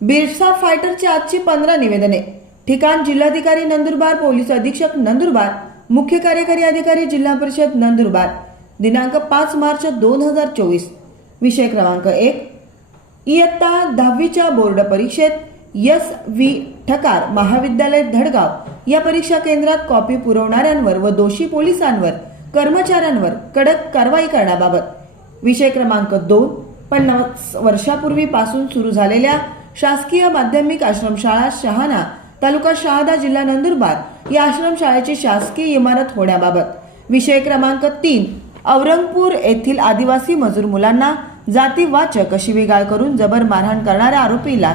बिरसा फायटरची आजची पंधरा निवेदने. ठिकाण जिल्हाधिकारी नंदुरबार पोलीस अधीक्षक नंदुरबार मुख्य कार्यकारी अधिकारी जिल्हा परिषद नंदुरबार. दिनांक पाच मार्च दोन हजार चोवीस. विषय क्रमांक एक. इयत्ता दहावीच्या बोर्ड परीक्षेत एस व्ही ठकार महाविद्यालय धडगाव या परीक्षा केंद्रात कॉपी पुरवणाऱ्यांवर व दोषी पोलिसांवर कर्मचाऱ्यांवर कडक कारवाई करण्याबाबत. विषय क्रमांक दोन. पन्नास वर्षापूर्वीपासून सुरू झालेल्या शासकीय माध्यमिक आश्रमशाळा शहाणा तालुका शहादा जिल्हा नंदुरबार या आश्रमशाळेची शासकीय इमारत होण्याबाबत. विषय क्रमांक तीन औरंगपूर येथील आदिवासी मजूर मुलांना जातीवाचक शिवीगाळ करून जबर मारहाण करणाऱ्या आरोपीला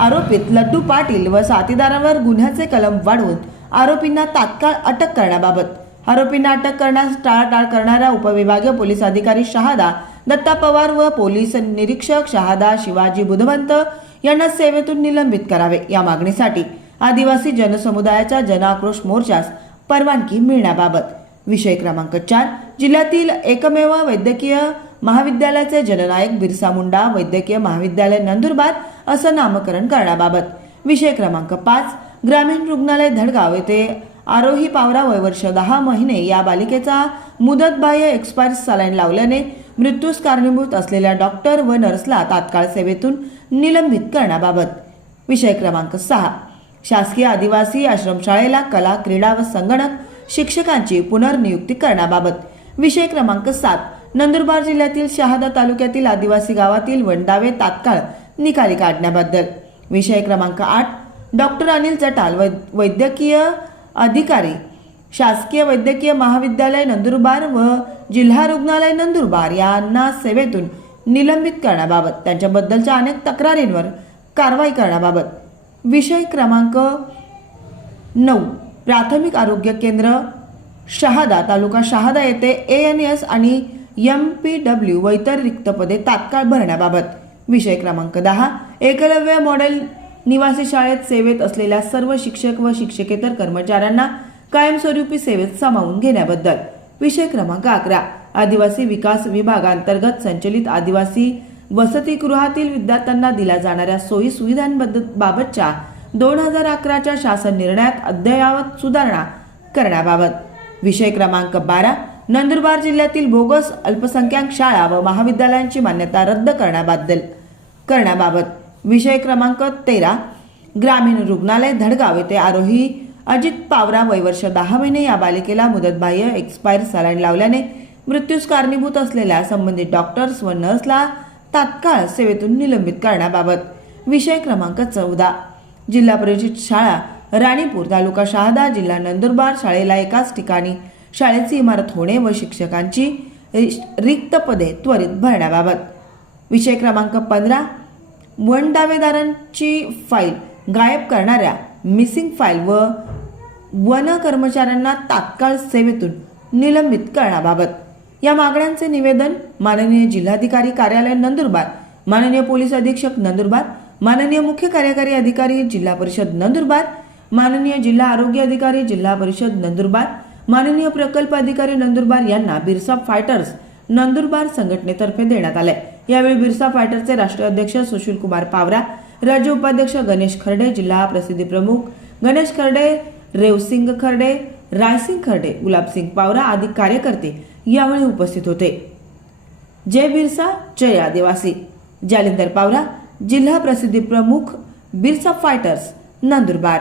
आरोपित लड्डू पाटील व साथीदारांवर गुन्ह्याचे कलम वाढवून आरोपींना तात्काळ अटक करण्याबाबत. आरोपींना अटक करण्यास टाळाटाळ करणाऱ्या उपविभागीय पोलीस अधिकारी शहादा दत्ता पवार व पोलीस निरीक्षक शहादा शिवाजी बुधवंत यांना सेवेतून निलंबित करावे. या मागणीसाठी आदिवासी जनसमुदायाच्या जनाक्रोश मोर्चास परवानगी मिळण्याबाबत विषय क्रमांक चार जिल्ह्यातील एकमेव वैद्यकीय महाविद्यालयाचे जननायक बिरसा मुंडा वैद्यकीय महाविद्यालय नंदुरबार असं नामकरण करण्याबाबत. विषय क्रमांक पाच ग्रामीण रुग्णालय धडगाव येथे आरोही पावरा वय वर्ष दहा महिने या बालिकेचा मुदतबाह्य एक्सपायर सलाईन लावल्याने मृत्यूस कारणीभूत असलेल्या डॉक्टर व नर्सला तात्काळ सेवेतून निलंबित करण्याबाबत. विषय क्रमांक सहा. शासकीय आदिवासी आश्रमशाळेला कला क्रीडा व संगणक शिक्षकांची पुनर्नियुक्ती करण्याबाबत. विषय क्रमांक सात. नंदुरबार जिल्ह्यातील शहादा तालुक्यातील आदिवासी गावातील वंडावे तात्काळ निकाली काढण्याबद्दल. विषय क्रमांक आठ. डॉक्टर अनिल जटाल वै वैद्यकीय अधिकारी. शासकीय वैद्यकीय महाविद्यालय नंदुरबार व जिल्हा रुग्णालय नंदुरबार यांना सेवेतून निलंबित करण्याबाबत त्यांच्याबद्दलच्या अनेक तक्रारींवर कारवाई करण्याबाबत. विषय क्रमांक नऊ प्राथमिक आरोग्य केंद्र शहादा तालुका शहादा येथे ए एन एस आणि एम पी डब्ल्यू व इतर रिक्त पदे तात्काळ भरण्याबाबत. विषय क्रमांक दहा एकलव्य मॉडेल निवासी शाळेत सेवेत असलेल्या सर्व शिक्षक व शिक्षकेतर कर्मचाऱ्यांना कायमस्वरूपी सेवेत सामावून घेण्याबद्दल. विषय क्रमांक अकरा आदिवासी विकास विभागांतर्गत संचलित आदिवासी वसतिगृहातील विद्यार्थ्यांना दिल्या जाणाऱ्या सोयी सुविधांबाबतच्या दोन हजार अकराच्या शासन निर्णयात अद्ययावत सुधारणा करण्याबाबत. विषय क्रमांक बारा नंदुरबार जिल्ह्यातील बोगस अल्पसंख्याक शाळा व महाविद्यालयांची मान्यता रद्द करण्याबद्दल करण्याबाबत. विषय क्रमांक तेरा ग्रामीण रुग्णालय धडगाव येथे आरोही अजित पावरा वयवर्ष दहा महिने या बालिकेला मुदतबाह्य एक्सपायर सलाईन लावल्याने मृत्यूस कारणीभूत असलेल्या संबंधित डॉक्टर्स व नर्सला तात्काळ सेवेतून निलंबित करण्याबाबत. विषय क्रमांक चौदा. जिल्हा परिषद शाळा राणीपूर तालुका शहादा जिल्हा नंदुरबार शाळेला एकाच ठिकाणी शाळेची इमारत होणे व शिक्षकांची रिक्त पदे त्वरित भरण्याबाबत. विषय क्रमांक पंधरा. वन दावेदारांची फाईल गायब करणाऱ्या मिसिंग फाईल व वन कर्मचाऱ्यांना तात्काळ सेवेतून निलंबित करण्याबाबत. या मागण्यांचे निवेदन माननीय जिल्हाधिकारी कार्यालय नंदुरबार माननीय पोलीस अधीक्षक नंदुरबार माननीय मुख्य कार्यकारी अधिकारी जिल्हा परिषद नंदुरबार माननीय जिल्हा आरोग्य अधिकारी जिल्हा परिषद नंदुरबार माननीय प्रकल्प अधिकारी नंदुरबार यांना बिरसा फायटर्स नंदुरबार संघटनेतर्फे देण्यात आले. यावेळी बिरसा फायटरचे राष्ट्रीय अध्यक्ष सुशील कुमार पावरा राज्य उपाध्यक्ष गणेश खर्डे जिल्हा प्रसिद्धी प्रमुख गणेश खर्डे रेवसिंग खर्डे रायसिंग खर्डे गुलाबसिंग पावरा आदी कार्यकर्ते यावेळी उपस्थित होते. जय बिरसा जय आदिवासी. जालिंदर पावरा जिल्हा प्रसिद्धी प्रमुख बिरसा फायटर्स नंदुरबार.